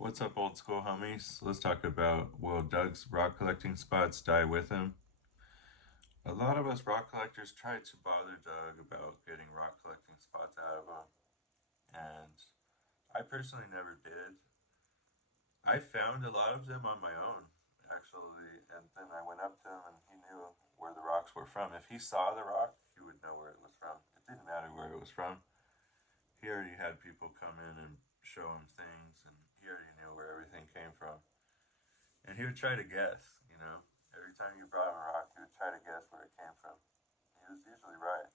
What's up, old school homies? Let's talk about will Doug's rock collecting spots die with him? A lot of us rock collectors tried to bother Doug about getting rock collecting spots out of him, and I personally never did. I found a lot of them on my own, actually, and then I went up to him and he knew where the rocks were from. If he saw the rock, he would know where it was from. It didn't matter where it was from. He already had people come in and show him things, and he already knew where everything came from. And he would try to guess, you know. Every time you brought him a rock, he would try to guess where it came from. He was usually right.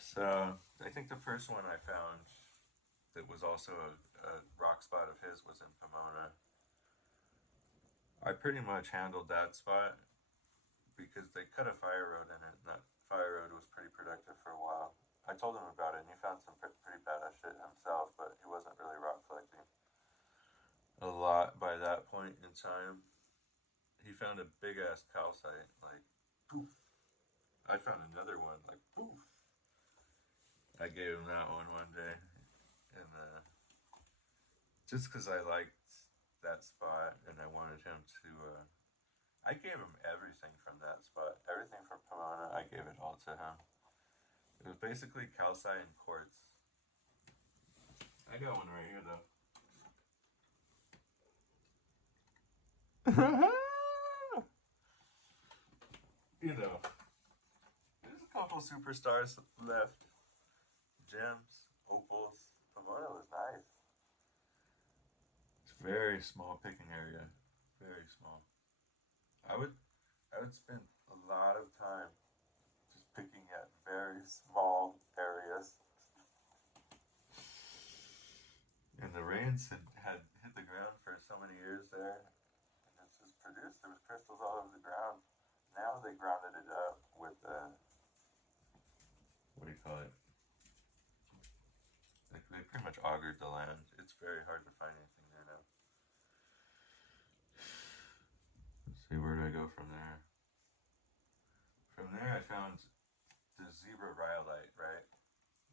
So I think the first one I found that was also a rock spot of his was in Pomona. I pretty much handled that spot because they cut a fire road in it, and that fire road was pretty productive for a while. I told him about it, and he found some pretty badass shit himself, but he wasn't really rock collecting a lot by that point in time. He found a big ass calcite, like poof. I found another one, like poof. I gave him that one day, and just because I liked that spot and I wanted him to, I gave him everything from that spot. Everything from Pomona, I gave it all to him. It was basically calcite and quartz. I got one right here though. You know, there's a couple superstars left. Gems, opals. Pomona was nice. It's a very small picking area. Very small. I would I would spend a lot of time just picking at very small areas. And the rains had hit the ground for so many years there, and it's just produced. There was crystals all over the ground. Now they grounded it up with what do you call it? They pretty much augured the land. It's very hard to find anything there now. Let's see, where do I go from there? From there, I found the zebra rhyolite, right?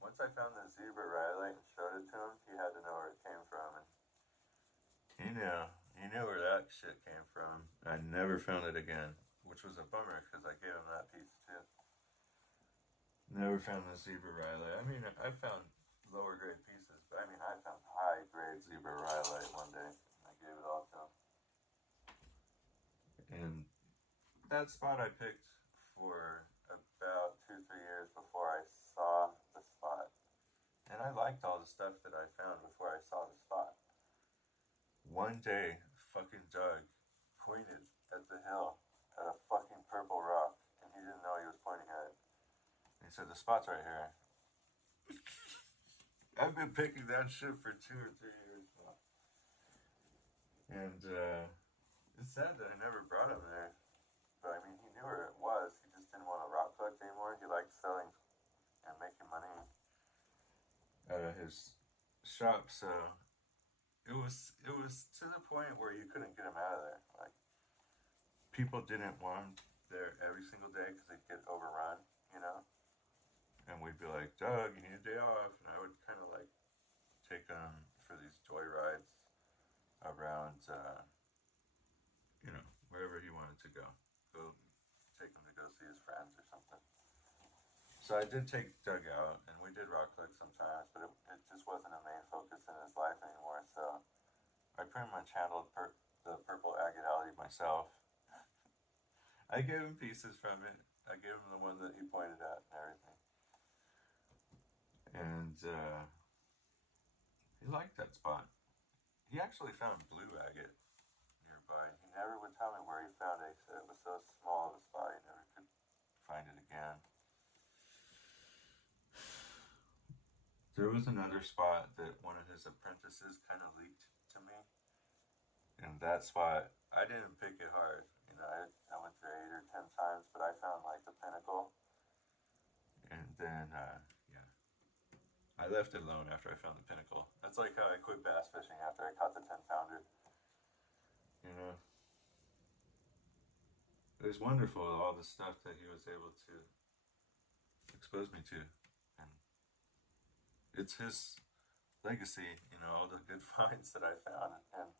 Once I found the zebra rhyolite and showed it to him, he had to know where it came from, and he knew. He knew where that shit came from. I never found it again, which was a bummer because I gave him that piece too. Never found the zebra rhyolite. I mean, I found lower grade pieces, but I mean, I found high grade zebra rhyolite one day, and I gave it all to him. And that spot I picked for about 2, 3 years before I saw the spot. And I liked all the stuff that I found before I saw the spot. One day, fucking Doug pointed at the hill at a fucking purple rock, and he didn't know he was pointing at it. And he said, "The spot's right here." I've been picking that shit for 2 or 3 years now. And it's sad that I never brought him there. But I mean, he knew where it was. He just didn't want to rock collect anymore. He liked selling and making money out of his shop. So it was to the point where you couldn't get him out of there. Like people didn't want him there every single day because they'd get overrun, you know. And we'd be like, "Doug, you need a day off," and I would kind of like take him for these joy rides around, wherever he wanted to go. Go take him to go see his friends or something. So I did take Doug out, and we did rock click sometimes, but it just wasn't a main focus in his life anymore. So I pretty much handled the purple agate alley myself. I gave him pieces from it. I gave him the one that he pointed at and everything. And he liked that spot. He actually found blue agate nearby. He never would tell me where he found it. He said it was so small of a spot he never could find it again. There was another spot that one of his apprentices kind of leaked to me. And that spot, I didn't pick it hard. I went through 8 or 10 times, but I found like the pinnacle. And then, yeah, I left it alone after I found the pinnacle. That's like how I quit bass fishing after I caught the 10 pounder. You know, it was wonderful all the stuff that he was able to expose me to, and it's his legacy, you know, all the good finds that I found, and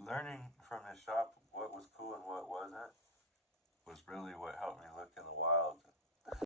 learning from his shop what was cool and what wasn't was really what helped me look in the wild